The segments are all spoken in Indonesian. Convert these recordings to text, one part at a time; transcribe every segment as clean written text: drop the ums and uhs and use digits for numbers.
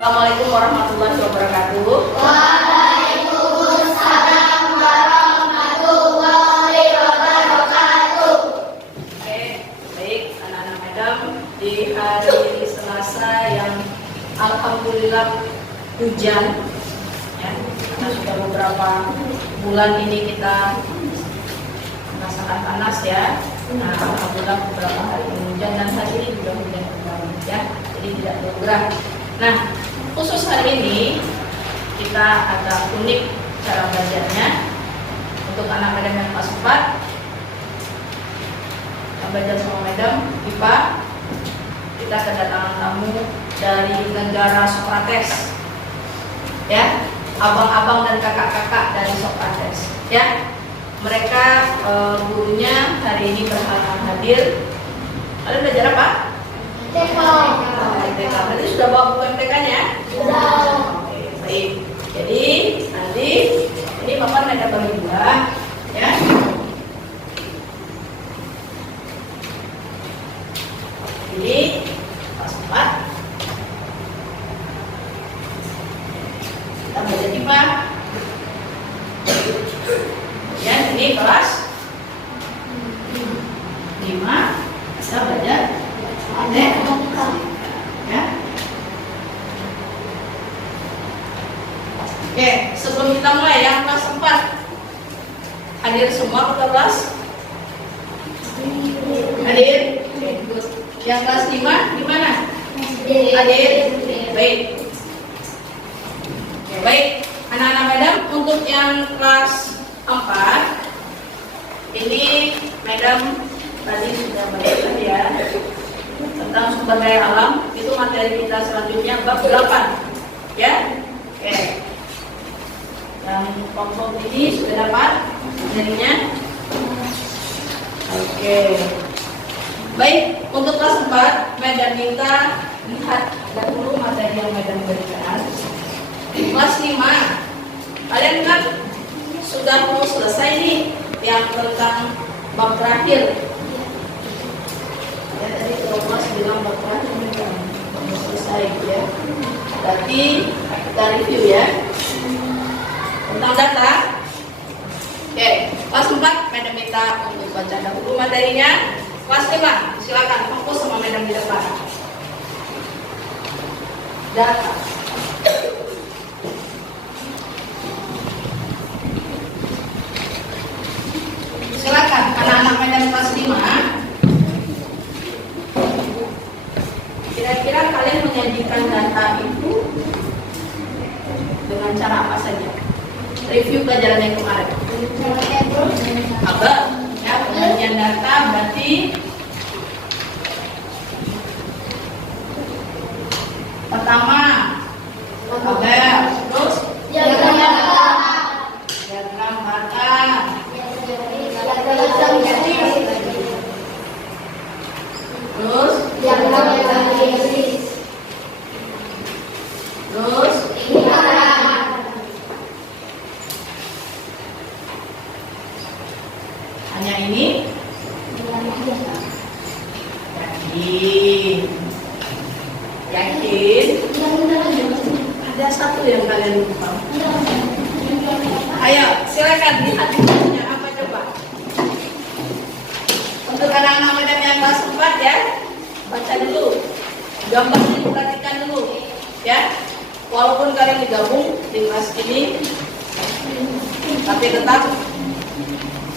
Assalamualaikum warahmatullahi wabarakatuh. Waalaikumsalam warahmatullahi wabarakatuh. Oke, baik anak-anak Madam, di hari Selasa yang alhamdulillah hujan ya, karena sudah beberapa bulan ini kita merasakan panas ya. Nah, alhamdulillah beberapa hari ini hujan dan hari ini juga hujan kembali ya, jadi tidak bergerak. Nah, khusus hari ini kita agak unik cara belajarnya. Untuk anak Madam yang kelas 4 yang belajar sama Madam IPA, kita kedatangan tamu dari negara Socrates ya, abang-abang dan kakak-kakak dari Socrates ya. Mereka gurunya hari ini berhalangan hadir. Kalian belajar apa? TK. Berarti sudah bawa buku MTK-nya? Sudah. Oke, baik. Jadi nanti ini Bapak ada bagi dua, ya. Ini kelas 4. Kita belajar IPA. Ya, ini kelas 5. Kita belajar matematika. Ya. Oke, sebelum kita mulai yang kelas 4 hadir semua ke kelas? Hadir? Yang kelas 5 gimana? Hadir? Baik. Oke, baik. Anak-anak Madam, untuk yang kelas 4 ini Madam tadi sudah belajar ya tentang sumber daya alam. Itu materi kita selanjutnya bab 8 ya. Oke, yang kelompok ini sudah dapat materinya. Oke, baik. Untuk kelas 4 Madam minta lihat dahulu materi yang Madam berikan. Kelas 5 kalian kan sudah mau selesai nih yang tentang bab terakhir ya. Tadi Thomas bilang bab terakhir belum selesai ya. Berarti kita review ya tentang data. Oke, kelas 4 Madam minta untuk baca dahulu materinya. Kelas 5 silakan fokus sama Madam di depan. Data. Silakan anak-anak Madam kelas 5. Kira-kira kalian menyajikan data itu dengan cara apa saja? Review pelajaran yang kemarin. Apa? Ya, penyajian data berarti pertama tabel, terus diagram harta, terus hanya ini. Yakin? Ada satu yang kalian lupa. Ayo, silakan lihat bukunya apa coba. Untuk anak-anak Madam yang kelas 4 ya, baca dulu. Gambarnya diperhatikan dulu ya. Walaupun kalian digabung di kelas ini, tapi tetap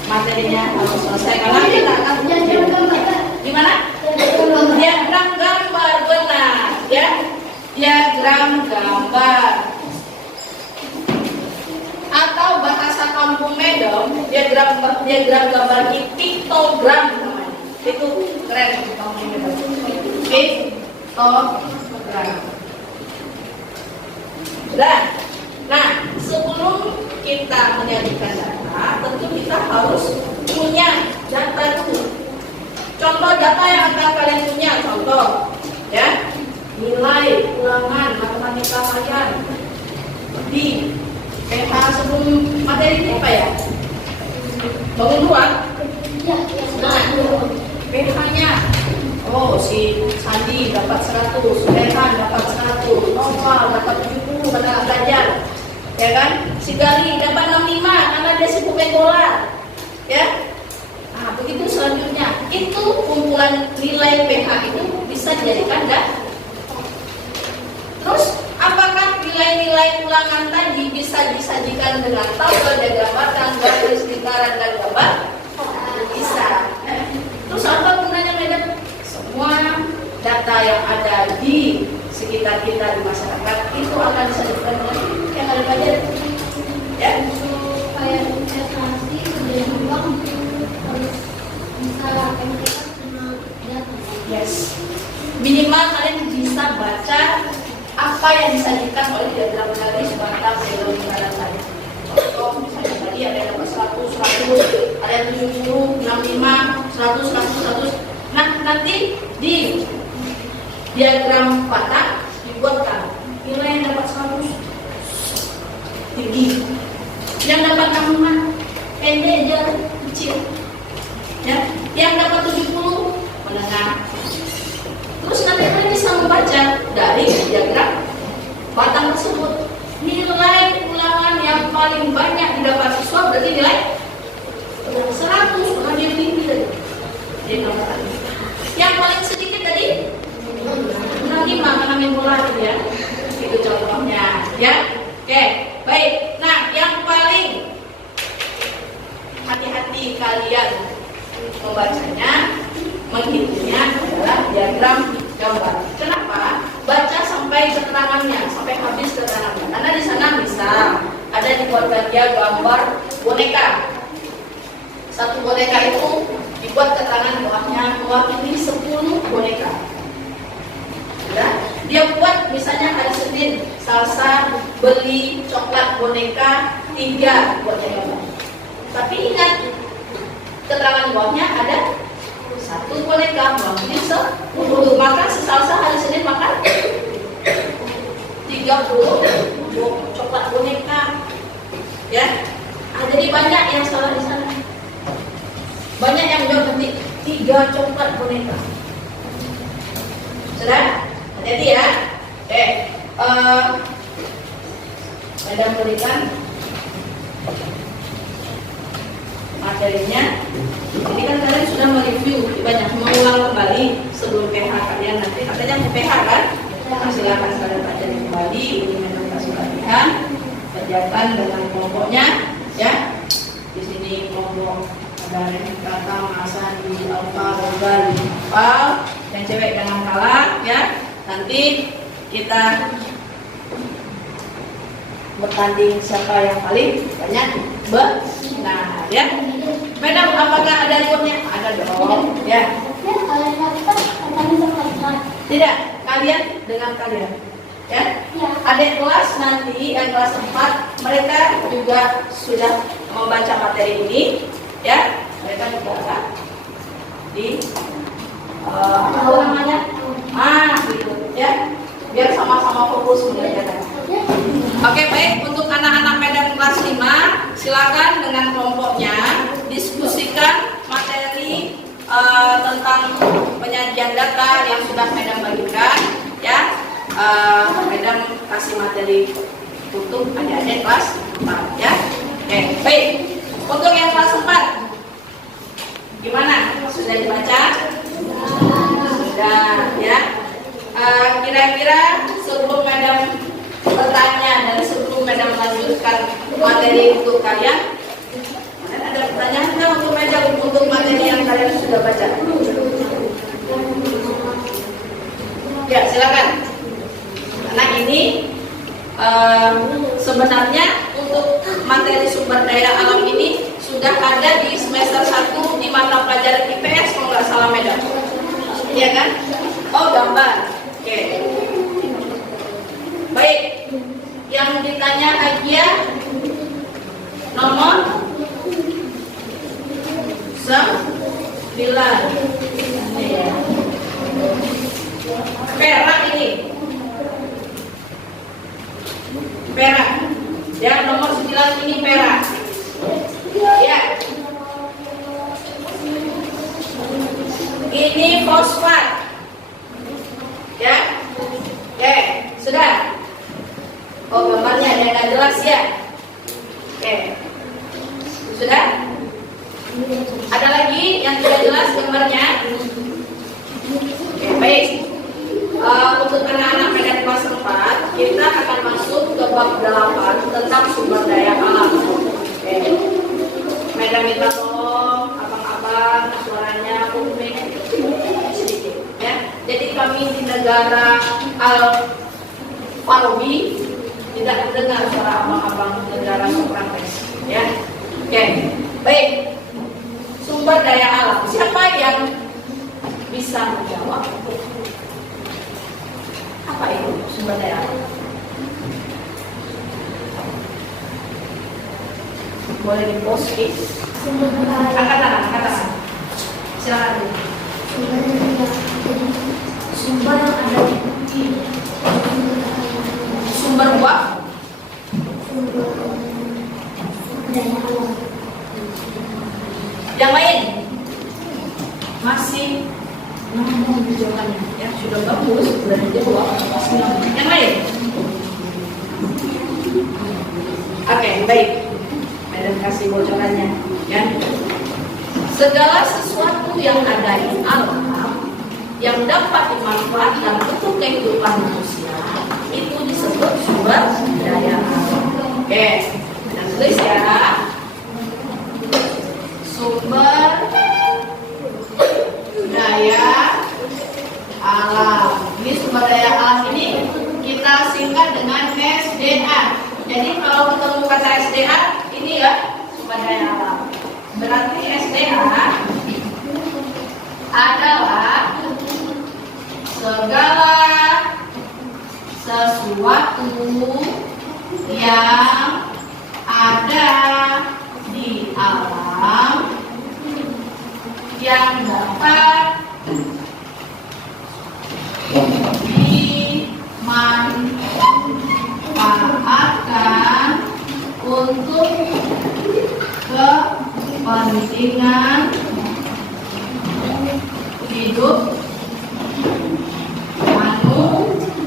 materinya harus selesai karena kita akan gimana? Diagram gambar, benar ya. Diagram gambar atau bahasa kampung Madam, diagram gambar piktogram namanya. Itu keren di kampung Madam. Piktogram. Nah, sebelum kita menyajikan data, tentu kita harus punya data dulu. Contoh data yang akan kalian punya, contoh ya, nilai ulangan matematika kalian di PH sebelum materi ini apa ya? Bangun ruang. Nah, PH-nya Oh, si Sandi dapat 100, Rehan dapat 100, Noval dapat 70 karena belajar. Ya kan? Si Gali dapat 65 karena dia sibuk main bola. Ya. Nah, begitu selanjutnya. Itu kumpulan nilai PH itu bisa dijadikan Terus, apakah nilai-nilai ulangan tadi bisa disajikan dengan tabel dan gambar, garis lingkaran dan gambar? Bisa. Terus apa gunanya Madam? Semua data yang ada di sekitar kita di masyarakat itu akan disajikan dengan yang ada belajar. Ya. Supaya investasi dan uang harus bisa MTK dengan data. Yes. Minimal kalian bisa baca apa yang disajikan oleh diagram garis, batang, tabel, lingkaran tadi. Contoh misalnya tadi ada yang dapat 100, ada yang 70, 65, 100. Nah, nanti di diagram batang dibuatkan nilai yang dapat 100 tinggi, yang dapat 65 pendek jauh kecil, ya, yang dapat 70 menengah. Terus nanti kalian bisa membaca dari diagram batang tersebut nilai ulangan yang paling banyak didapat siswa berarti nilai 100, bukan yang tinggi tadi. Jadi nomor tadi. Yang paling sedikit tadi 65 karena main bola gitu ya. Itu contohnya, ya. Oke, baik. Nah, yang paling hati-hati kalian membacanya, menghitungnya adalah diagram gambar. Kenapa? Baca sampai keterangannya, sampai habis keterangannya. Karena di sana bisa ada dibuatkan dia gambar boneka. Satu boneka itu dibuat keterangan bawahnya mewakili 10 boneka. Ya, dia buat misalnya hari Senin, Selasa beli coklat boneka 3 boneka. Tapi ingat keterangan bawahnya ada 1 boneka mewakili 10. Maka Selasa hari Senin makan 30 coklat boneka. Ya, jadi banyak yang salah di sana. Banyak yang jawab nanti 3 coklat boneka. Sudah? Hati-hati ya. Madam berikan materinya. Ini kan kalian sudah mereview, banyak mengulang kembali sebelum PH kalian nanti. Katanya mau PH kan? Silakan kalian pelajari kembali. Ini Madam kasih latihan. Kerjakan dengan kelompoknya, ya. Di sini kelompok ada kata masa di alfa, logal, hafal. Yang cewek jangan kalah, ya. Nanti kita bertanding siapa yang paling banyak benar, ya. Madam, apakah ada rewardnya? Ada dong, ya. Kalian dapat kami dapat. Tidak, kalian dengan kalian, ya. Adik kelas nanti yang kelas 4 mereka juga sudah membaca materi ini, ya. Mereka juga akan di apa namanya? Gitu, ya. Biar sama-sama fokus belajar. Oke, baik. Untuk anak-anak Madam kelas 5, silakan dengan kelompoknya diskusikan materi tentang penyajian data yang sudah Madam bagikan, ya. Madam kasih materi untuk adik-adik kelas 4, ya. Oke, baik. Untuk yang kelas 4, gimana? Sudah dibaca? Sudah, ya. Kira-kira sebelum Madam bertanya dan sebelum Madam lanjutkan materi untuk kalian, ada pertanyaan nggak untuk Madam untuk materi yang kalian sudah baca? Ya, silakan. Karena ini sebenarnya untuk materi sumber daya alam ini sudah ada di semester 1 di mata pelajaran IPS kalau nggak salah Madam. Iya kan? Oh, gambar. Oke. Baik. Yang ditanya Agia nomor 9. Perak ini. Perak. Ya, nomor 9 ini perak. Ya. Ini fosfat. Ada lagi yang tidak jelas gambarnya? Oke, baik. Untuk anak-anak Medan kelas 4, kita akan masuk ke bab 8 tentang sumber daya alam. Oke. Medan minta tolong abang-abang suaranya kuping sedikit ya. Jadi kami di negara Al-Farabi tidak mendengar suara abang-abang negara Socrates ya. Oke. Baik. Sumber daya alam. Siapa yang bisa menjawab? Apa itu sumber daya alam? Boleh di post it. Angkat tangan. Silakan. Sumber yang ada di bumi. Sumber uap. Sumber daya alam. Yang lain masih ngomong jawabannya ya, sudah bagus, sudah dijawab. Yang lain? Oke, baik. Medan kasih bocorannya ya. Segala sesuatu yang ada di alam yang dapat dimanfaatkan untuk kehidupan manusia itu disebut sumber daya alam. Oke, dan tulis ya. Sumber daya alam. Ini sumber daya alam ini kita singkat dengan SDA. Jadi kalau ketemu kata SDA, ini ya sumber daya alam. Berarti SDA adalah segala sesuatu yang ada di alam yang dapat dimanfaatkan untuk kepentingan hidup manusia.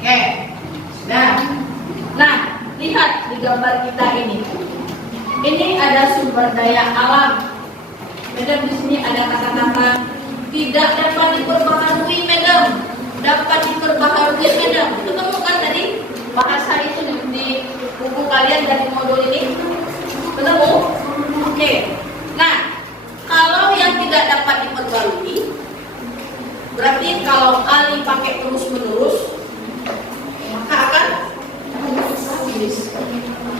Oke, nah, lihat di gambar kita ini. Ini ada sumber daya alam. Madam, di sini ada kata-kata tidak dapat diperbaharui, Madam. Dapat diperbaharui, Madam. Itu temukan tadi bahasa itu di buku kalian dari modul ini. Ketemu? Oke. Nah, kalau yang tidak dapat diperbarui, berarti kalau kali pakai terus-menerus, maka akan habis.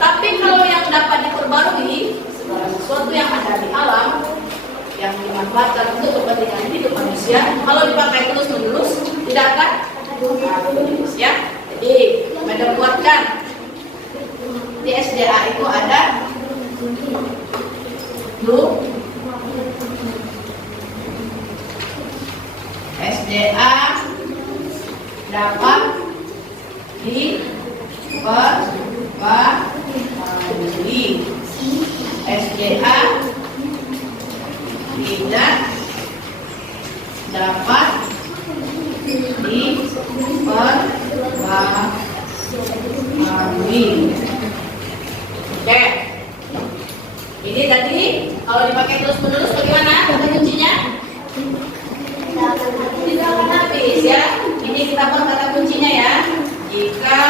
Tapi kalau yang dapat diperbarui, segala sesuatu yang ada di alam yang dimanfaatkan untuk kepentingan hidup manusia, kalau dipakai terus-menerus tidak akan habis ya. Jadi, Madam buatkan di SDA itu ada SDA dapat diperbarui. SDA tidak dapat diperbarui. Oke. Ini tadi kalau dipakai terus-menerus bagaimana kata kuncinya? Tidak akan habis ya. Ini kita buat kata kuncinya ya. Jika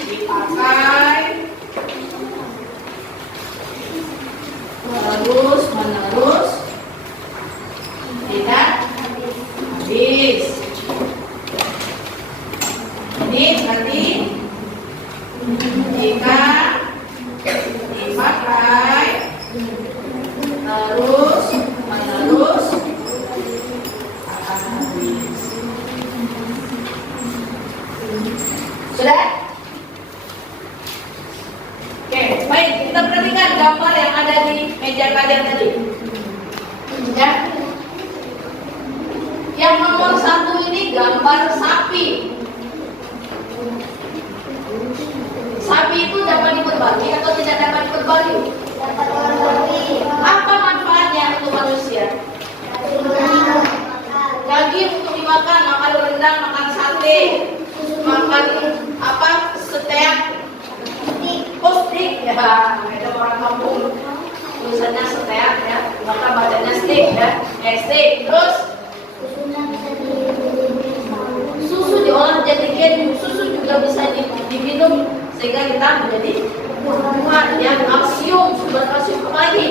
dipakai terus-menerus tidak habis. Ini berarti jika dipakai terus-menerus akan habis. Sudah? Oke, baik. Kita perhatikan gambar yang ada di meja kalian tadi. tulisannya setiap ya, maka bacanya stick ya. Stick. Terus Susunya bisa dibeli sama. susu diolah jadi keju, susu juga bisa diminum sehingga kita menjadi kuat ya. Kalsium, sumber kalsium apa lagi?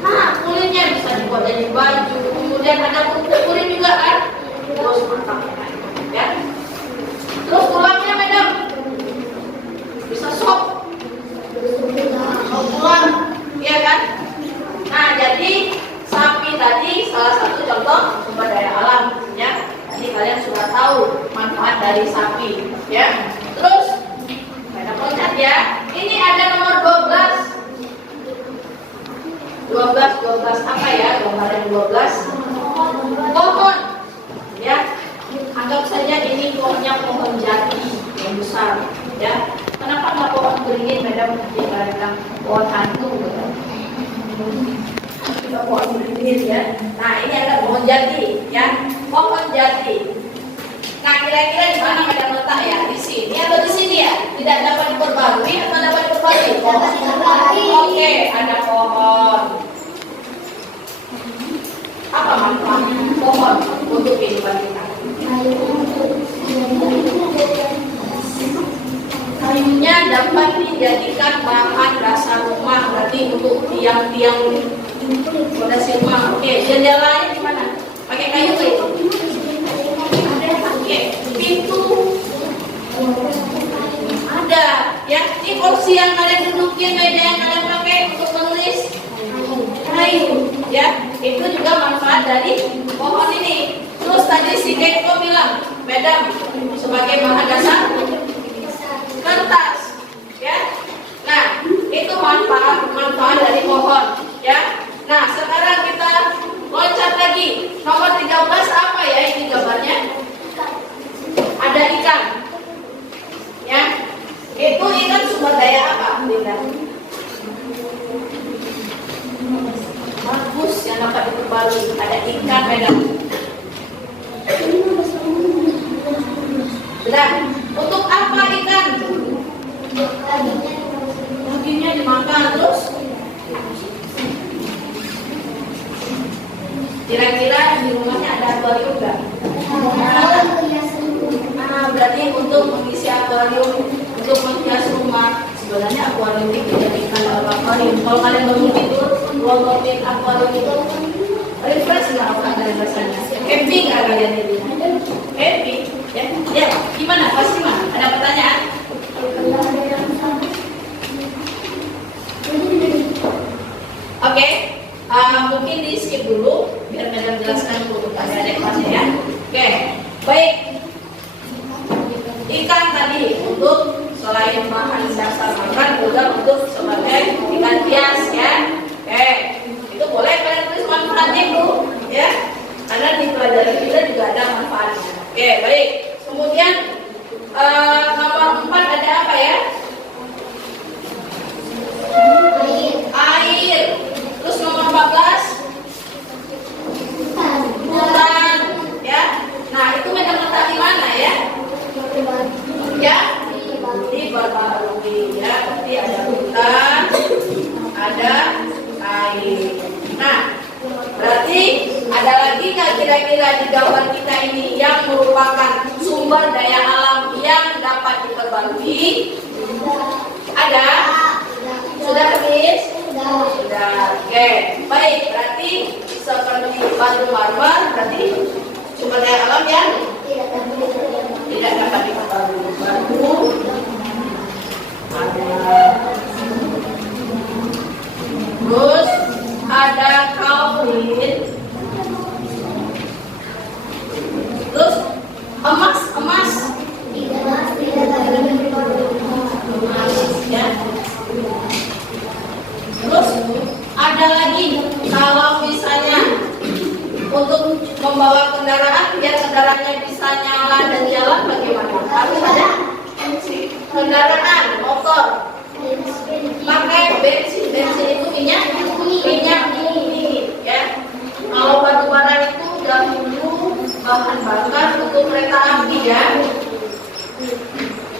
Nah, kulitnya bisa dibuat jadi baju, kemudian ada kulit juga kan? Terus mantap ya. Terus tulangnya madam bisa sop tulang, iya kan? Nah, jadi sapi tadi salah satu contoh sumber daya alam ya. Jadi kalian sudah tahu manfaat dari sapi ya. Terus ada loncat ya. Ini ada nomor 12 apa ya? Gambar yang 12 pohon ya. Anggap saja ini pohonnya pohon jati yang besar ya. Kenapa nggak pohon beringin? Madam bilang pohon hantu gitu. Kita pohon beringin ya. Nah, ini ada pohon jati ya. Pohon jati. Nah, kira-kira di mana madam letak ya? Di sini atau di sini ya? Tidak dapat diperbarui atau dapat diperbarui? Dapat diperbarui. Oke, ada pohon. Apa manfaat pohon untuk kehidupan kita? Kayunya dapat dijadikan bahan dasar rumah, berarti untuk tiang-tiang fondasi rumah. Oke, jendelanya gimana? Pakai kayu nggak itu? Oke, pintu ada ya. Ini kursi yang kalian dudukin, meja yang kalian pakai untuk menulis kayu ya. Itu juga manfaat dari pohon ini. Terus tadi si Keiko bilang, madam, sebagai bahan dasar kertas ya. Nah, itu manfaat dari pohon ya. Nah, sekarang kita loncat lagi. Nomor 13 apa ya ini gambarnya? Ada ikan ya. Itu ikan sumber daya apa, Linda? Bagus, yang dapat diperbarui. Ada ikan, madam. Sudah. Untuk apa ikan? Dagingnya dimakan. Terus kira-kira di rumahnya ada akuarium nggak? Nah, berarti untuk mengisi akuarium, untuk menghias rumah, sebenarnya akuarium itu dijadikan dalam akuarium. Kalau kalian bangun tidur, lontotin akuarium itu refresh nggak apa kalian rasanya? Camping nggak kalian ini? Camping ya? Ya, gimana? Pasti mana? Ada pertanyaan? Oke, mungkin di skip dulu biar madam jelaskan untuk adik-adik kelasnya ya. Oke, baik. Ikan tadi untuk selain bahan dasar makan juga untuk sebagai ikan hias ya. Oke, itu boleh kalian tulis manfaatnya Bu ya. Karena di pelajaran kita juga ada manfaatnya. Oke, baik. Kemudian nomor 4 ada apa ya? Air. Terus nomor 14 hutan ya. Nah, itu madam letak di mana ya? Ya, di Barbarui ya. Berarti ada hutan, ada air. Nah, berarti ada lagi nggak kira-kira di gambar kita ini yang merupakan sumber daya alam yang dapat diperbarui? Ada? Sudah tulis? Sudah. Oke, baik. Berarti seperti batu marmer, berarti sumber daya alam yang tidak dapat diperbarui. Batu ada. Terus ada kaulin. Terus emas ya. Terus ada lagi kalau misalnya untuk membawa kendaraan biar kendaraannya bisa nyala dan jalan bagaimana? Harus ada kendaraan motor pakai bensin itu minyak bumi ya. Kalau batu bara itu dahulu bahan bakar untuk kereta api ya.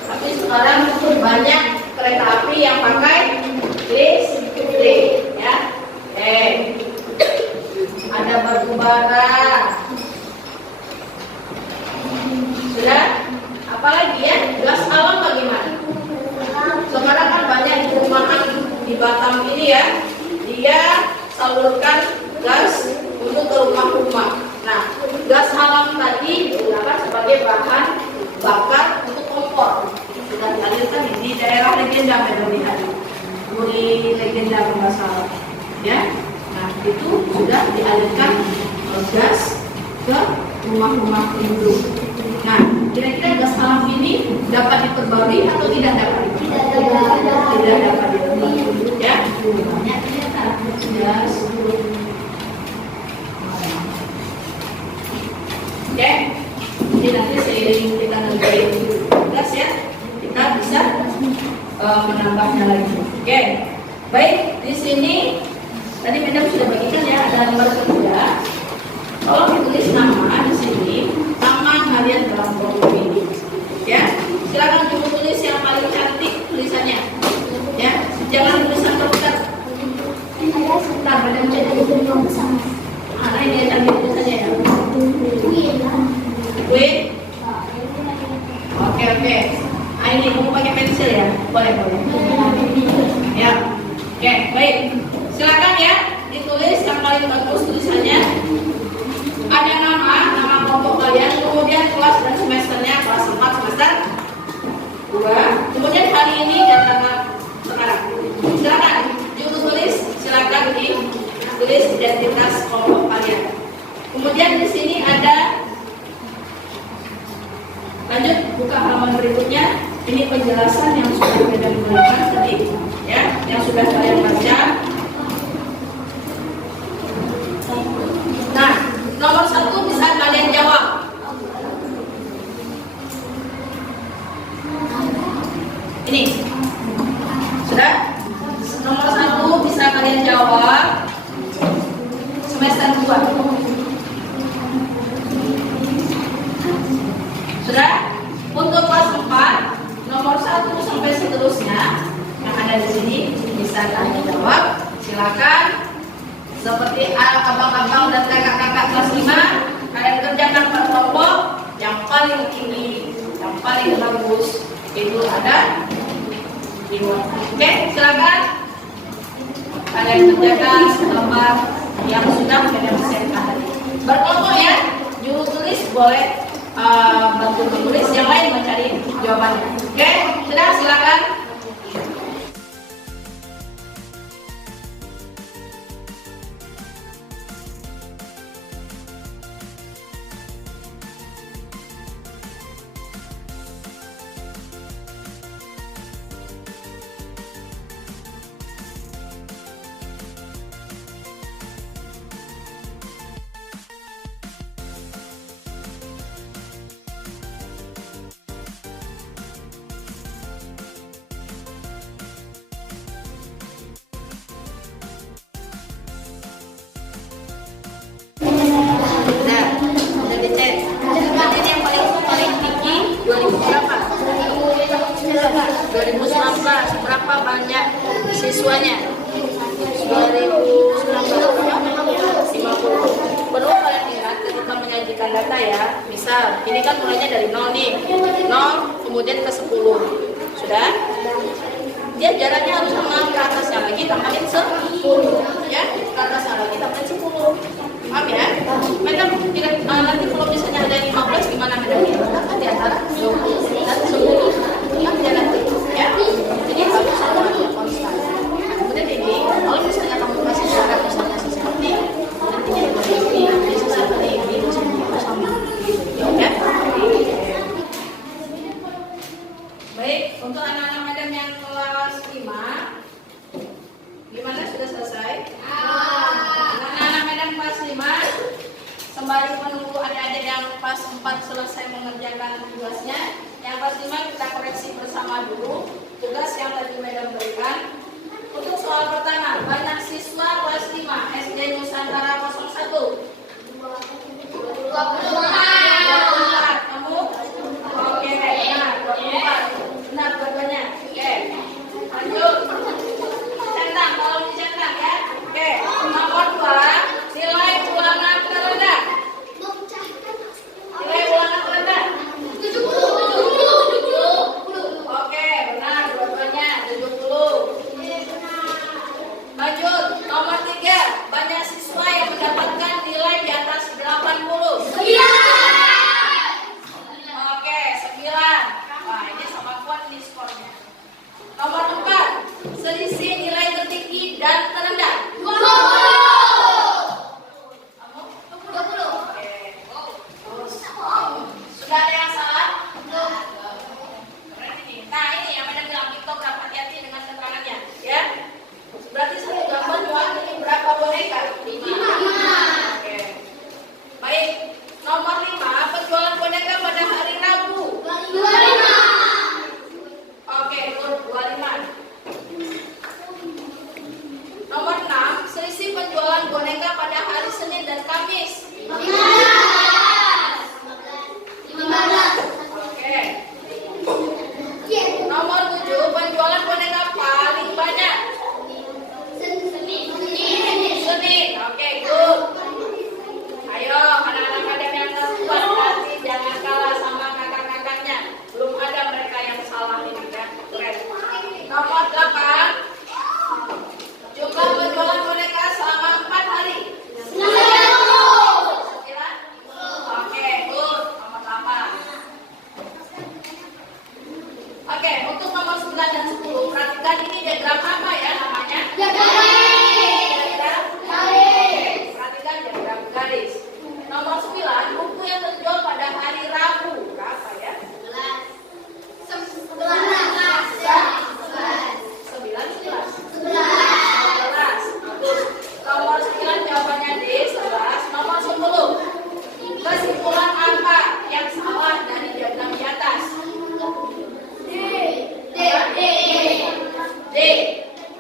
Tapi sekarang banyak kereta api yang pakai listrik juara. Sudah? Apalagi ya? Gas alam bagaimana? Sekarang kan banyak di perumahan di Batam ini ya, dia salurkan gas untuk ke rumah-rumah. Nah, gas alam tadi digunakan sebagai bahan bakar untuk kompor. Sudah dialirkan di daerah legenda Medan di legenda bermasalah. Ya, nah itu sudah dialirkan gas ke rumah-rumah penduduk. Nah, kira-kira gas alam ini dapat diperbarui atau tidak dapat? Tidak dapat diperbarui. Ya, gas. Oke, jadi nanti seiring kita ngerjain gas ya, kita bisa menambahnya lagi. Oke, baik. Di sini tadi Madam sudah bagikan ya, ada lembar kerja. Tolong ditulis nama di sini, nama kalian dalam kelompok ini. Ya, silakan tulis yang paling cantik tulisannya. Ya, jangan tulisan dokter. Sebentar, Madam cek dulu. Anak ini cantik tulisannya ya. Wait. Oke. Ini kamu pakai pensil ya? Boleh. Ya. Oke, baik. Silakan ya, ditulis yang paling bagus tulisannya. Ada nama kelompok kalian, kemudian kelas dan semesternya, kelas 4 semester 2. Kemudian hari ini dan tanggal sekarang. Silakan juru tulis, silakan ditulis identitas kelompok kalian. Kemudian di sini ada, lanjut buka halaman berikutnya. Ini penjelasan yang sudah kita berikan tadi, ya, yang sudah kalian baca. Nah, nomor 1 bisa kalian jawab. Ini sudah. Nomor 1 bisa kalian jawab. Semester 2. Sudah. Untuk kelas 4, nomor 1 sampai seterusnya yang ada di sini bisa kalian jawab. Silakan. Seperti abang-abang dan kakak-kakak kelas 5, kalian kerjakan per kelompok. Yang paling tinggi, yang paling bagus itu ada di luar. Oke, silakan kalian kerjakan selembar yang sudah kalian siapkan tadi. Berkelompok ya, juru tulis boleh bantu menulis, yang lain mencari jawabannya. Oke, sudah, silakan. Udah dicek. Ini yang paling tinggi 2000 berapa? 2019 berapa banyak siswanya? 2019 50. Perlu kalian ingat ketika menyajikan data ya. Misal, ini kan mulainya dari 0 nih. 0 kemudian ke 10. Sudah? Dia jaraknya harus sama ke atasnya lagi tambahin 10. Ya, ke atasnya lagi tambahin 10. Paham ya? Mereka nanti kalau misalnya ada 15 gimana bedanya? Kan di antara 20 dan 10. Kan dia nanti ya. Jadi harus sama yang konstan. Nah, kemudian ini kalau misalnya kamu kasih syarat misalnya seperti nantinya ini seperti ini sama. Ya. Baik, untuk anak-anak Madam yang kelas 5 gimana, sudah selesai? Anak-anak Madam kelas 5 sembari menunggu adik-adik yang kelas 4 selesai mengerjakan tugasnya, yang kelas 5 kita koreksi bersama dulu tugas yang tadi Madam berikan. Untuk soal pertama, banyak siswa kelas 5 SD Nusantara 01? 24. Kamu? Oke, benar, 24. Benar jawabannya. Oke, lanjut. Centang, tolong dicetak ya. Oke, nomor 2, nilai ulangan terendah. penjualan boneka pada hari Senin dan Kamis? 15. Oke. Nomor 7, penjualan boneka paling banyak? Senin. Oke, good. Ayo, anak-anak kadang yang kuat hati, jangan kalah sama kakak-kakaknya. Belum ada mereka yang salah ini kan. Keren. Nomor 8, jumlah penjualan boneka selama 4 hari. 9. Oke, good. Nomor 8. Oke, untuk nomor 9 dan 10, perhatikan ini diagram apa ya namanya? Diagram garis. Perhatikan diagram garis. Nomor 9, buku yang terjual pada hari Rabu. Berapa ya? 11. Nomor 9 jawabannya D, 11. Nomor 10. Kesimpulan apa yang salah dari diagram di atas? D.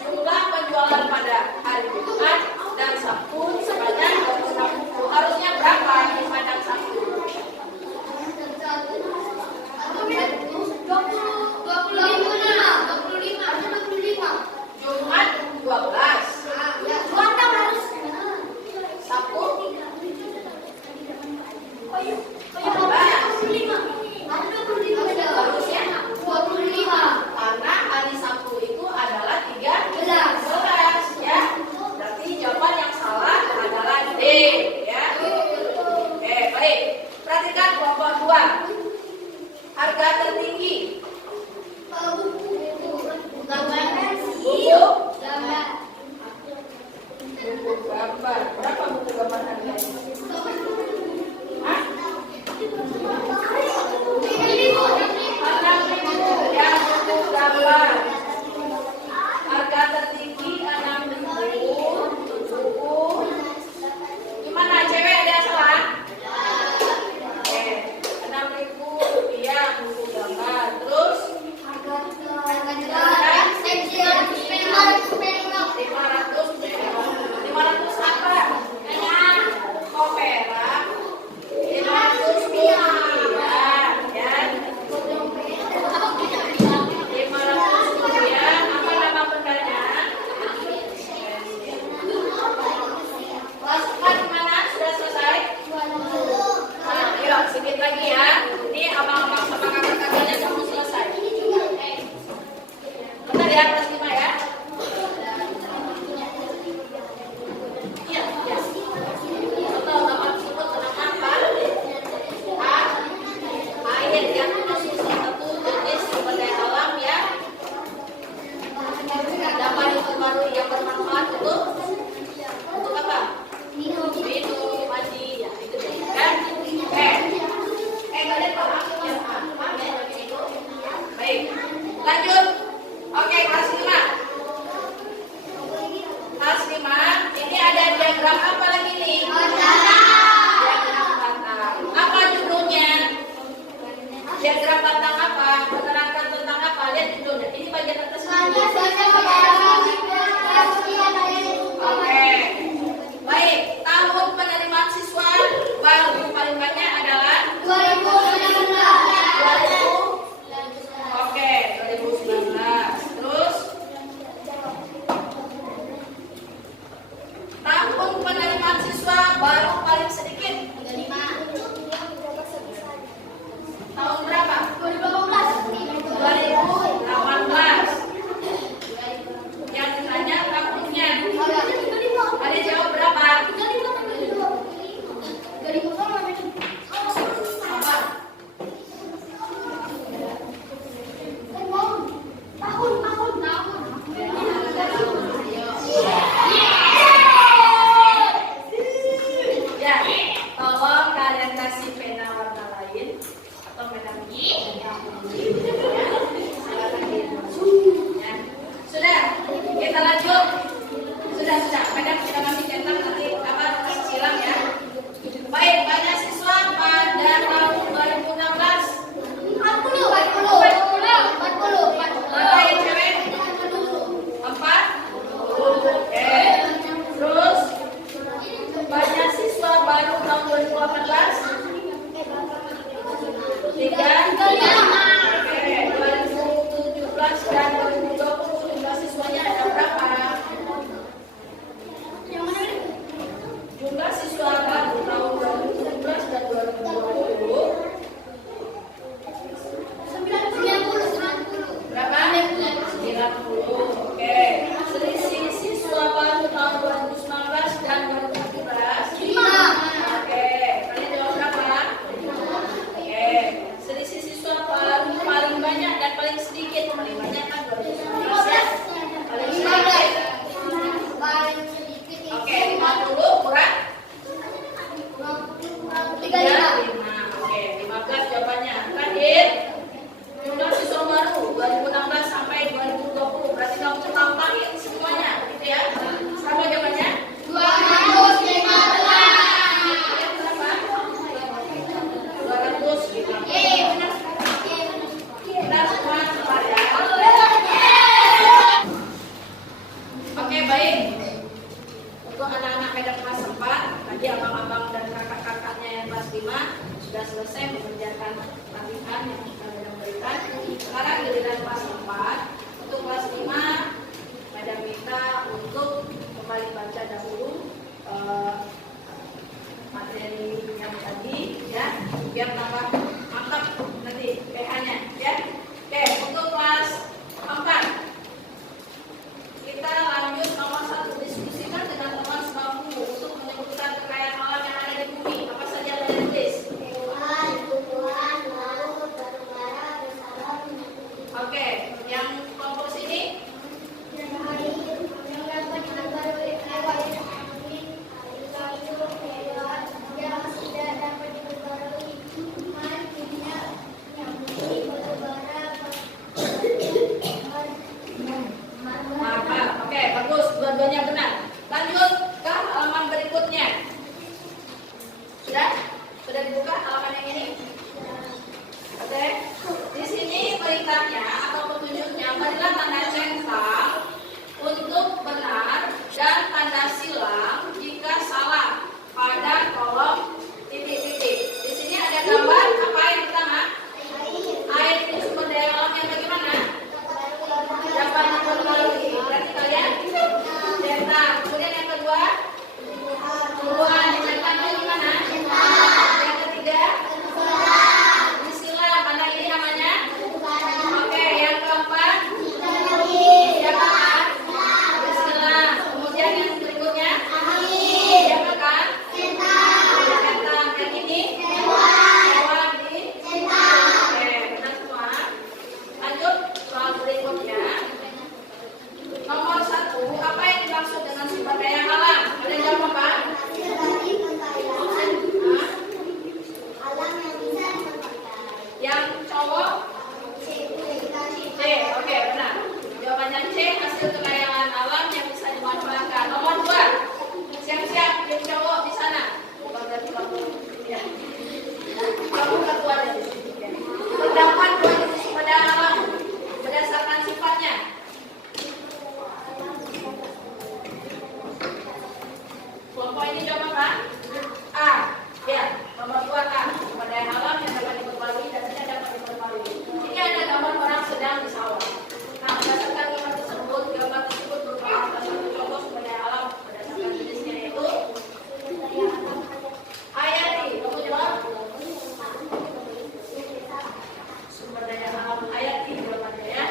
Jumlah penjualan pada hari Jumat dan Sabtu sebanyak 26 buku. Harusnya berapa di padang Sabtu? 25. Jumat 12. Sabtu 25. Karena hari Sabtu itu adalah 13 ya. Berarti jawaban yang salah adalah D ya. Oke, baik. Perhatikan kelompok 2. Harga tertinggi. Buku gambar. Berapa buku gambar harganya? Hah? 6.000 ya, buku gambar. Harga tertinggi 6.000. Buku. Gimana cewek, ada yang salah? Oke, 6.000 rupiah buku gambar. Terus 500 apa? Kopera. 500 rupiah ya. 500 rupiah. Apa nama bendanya? Kelas 4 gimana? Sudah selesai? Nah, ayo sedikit lagi ya. Ini abang-abang sama kakak-kakaknya kamu selesai. Bentar ya, kelas 5 ya. Iya, iya. Contoh dapat disebut dengan apa? Air yang khusus satu jenis sumber daya alam ya. Dapat diperbarui yang bermanfaat untuk apa? Minum, mandi, ya itu deh kan? Kalian paham ya? Paham ya dari itu? Baik, lanjut. Oke, kelas 5. Kelas 5, ini ada diagram apa lagi nih? Diagram batang. Apa judulnya? Diagram batang apa? Menerangkan tentang apa? Lihat judulnya. Ini bagian atas. Oke. Baik, tahun penerimaan siswa baru paling banyak adalah 2000. Oke, 2019. Terus tahun penerimaan siswa baru paling sedikit. 35. Tahun berapa? 2018. Yang ditanya tahunnya. Ada jawab berapa? Apa? Ya, tolong kalian kasih pena warna lain atau pena biru. Ya, silakan ya. Sudah, kita lanjut. Sudah. Pena kita kasih cetak nanti apa silang ya. Baik, banyak siswa pada tahun 2016. 40. Baik, cewek. 4. Oke. Terus 50 kurang 35. 35. Oke, 15 jawabannya. Terakhir, jumlah siswa baru 2016 sampai 2020. Berarti kamu tambahin semuanya, gitu ya. Sama jawabannya? 215. Berapa? 215. Benar semua, sabar ya. Oke, baik. Untuk anak-anak Medan kelas 4, tadi abang-abang dan kakak-kakaknya yang kelas 5 sudah selesai mengerjakan latihan yang sudah Medan berikan. Sekarang giliran kelas 4. Untuk kelas 5, Medan minta untuk kembali baca dahulu materi yang tadi, ya, biar tambah mantap nanti PH-nya, ya. Oke, untuk kelas 4. Kita lanjut nomor 1, diskusikan dengan teman sebamu untuk menyebutkan kekayaan alam yang ada di bumi. Apa saja yang ditulis? Oke, yang kelompok sini? Oke, bagus, dua-duanya benar. Lanjut ke halaman berikutnya. Sudah? Sudah dibuka halaman yang ini? Oke. Di sini perintahnya atau petunjuknya, berilah tanda centang untuk benar dan tanda silang jika salah pada kolom titik-titik. Di sini ada gambar apa yang pertama? Air ini sumber daya alam yang bagaimana? Dapat diperbarui. Berarti kalian centang. Kemudian yang kedua, tumbuhan dicentangnya gimana? Yang ketiga, disilang. Mana ini namanya? Oke, yang keempat, siapa kan? Disilang. Kemudian yang berikutnya, siapa kan? Centang. Yang ini, hewan di centang. Oke, benar semua. Lanjut soal berikutnya. Nomor 1, apa yang dimaksud dengan sumber daya alam? Ada jawab apa? Yang cowok? C. Oke, benar. Jawabannya C, hasil kekayaan alam yang bisa dimanfaatkan. Nomor 2, siap-siap yang cowok di sana. Bukan berarti kamu, ya. Kamu ketua dari sini. Ya. Terdapat 2 jenis sumber daya alam berdasarkan sifatnya. Kelompok ini jawab apa? A. Ya, nomor 2 A. Sumber daya alam yang dapat diperbarui dan tidak dapat diperbarui. Ini ada gambar orang sedang di sawah. Nah, berdasarkan gambar tersebut berupa salah satu contoh sumber daya alam berdasarkan jenisnya yaitu Hayati. Kamu jawab? Sumber daya alam Hayati jawabannya ya.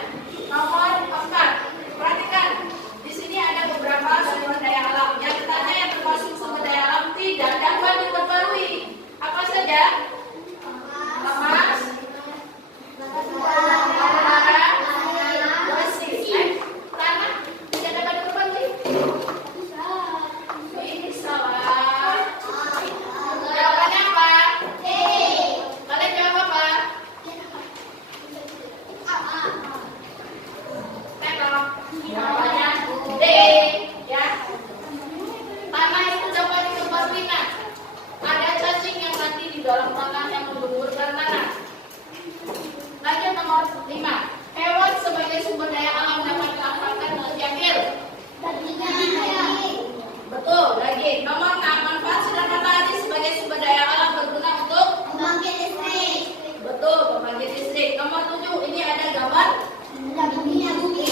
Nomor 4. Perhatikan. Di sini ada beberapa sumber daya alam. Yang ditanya yang termasuk sumber daya alam tidak dapat diperbarui. Apa saja? Emas, bara, besi, tanah tidak dapat diperbarui. Ini salah. Jawabannya apa? Kalian jawab apa? Tengok. Jawabannya D. Ya. Tanah itu dapat diperbarui. Ada cacing yang mati di dalam tanah yang menggugurkan tanah. Lanjut nomor 5. Hewan sebagai sumber daya alam dapat dimanfaatkan untuk diambil. Betul, daging. Nomor 6. Manfaat sinar matahari sebagai sumber daya alam berguna untuk betul, pembangkit listrik. Nomor 7. Ini ada gambar minyak bumi.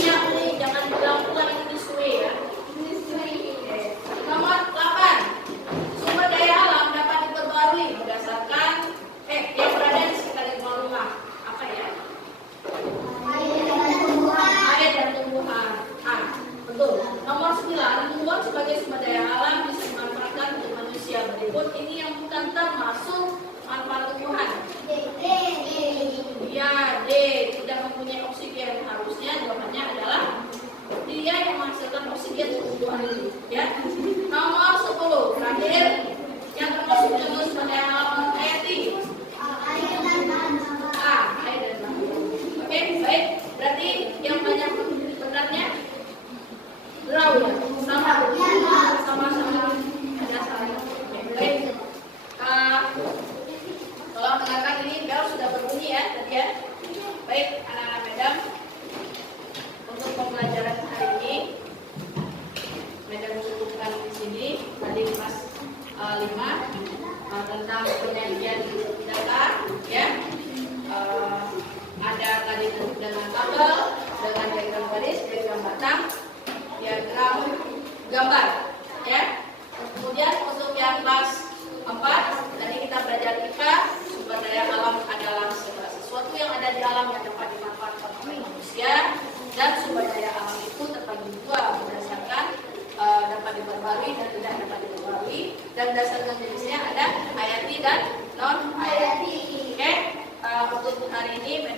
Jangan bilang-bilang ini misui ya. Oke. Nomor 8. Sumber daya alam dapat diperbarui berdasarkan yang berada di sekitar lingkungan rumah. Apa ya? Air dan tumbuhan. Betul. Nomor 9. Tumbuhan sebagai sumber daya alam bisa dimanfaatkan untuk manusia. Berikut ini yang bukan termasuk manfaat tumbuhan. Ya, D. Tidak mempunyai oksigen. Harusnya jawabannya adalah dia yang menghasilkan oksigen untuk tumbuhan ini. Ya. Nomor 10. 5 tentang penyajian data, ya. Ada tadi dengan tabel, dengan diagram garis, diagram batang, diagram gambar, ya. Kemudian untuk yang kelas 4, tadi kita belajar IPA, sumber daya alam adalah segala sesuatu yang ada di alam yang dapat dimanfaatkan oleh manusia, dan sumber daya alam itu terbagi dua berdasarkan dapat diperbarui dan tidak dapat diperbarui, dan berdasarkan jenisnya ada hayati dan non hayati. Oke, untuk hari ini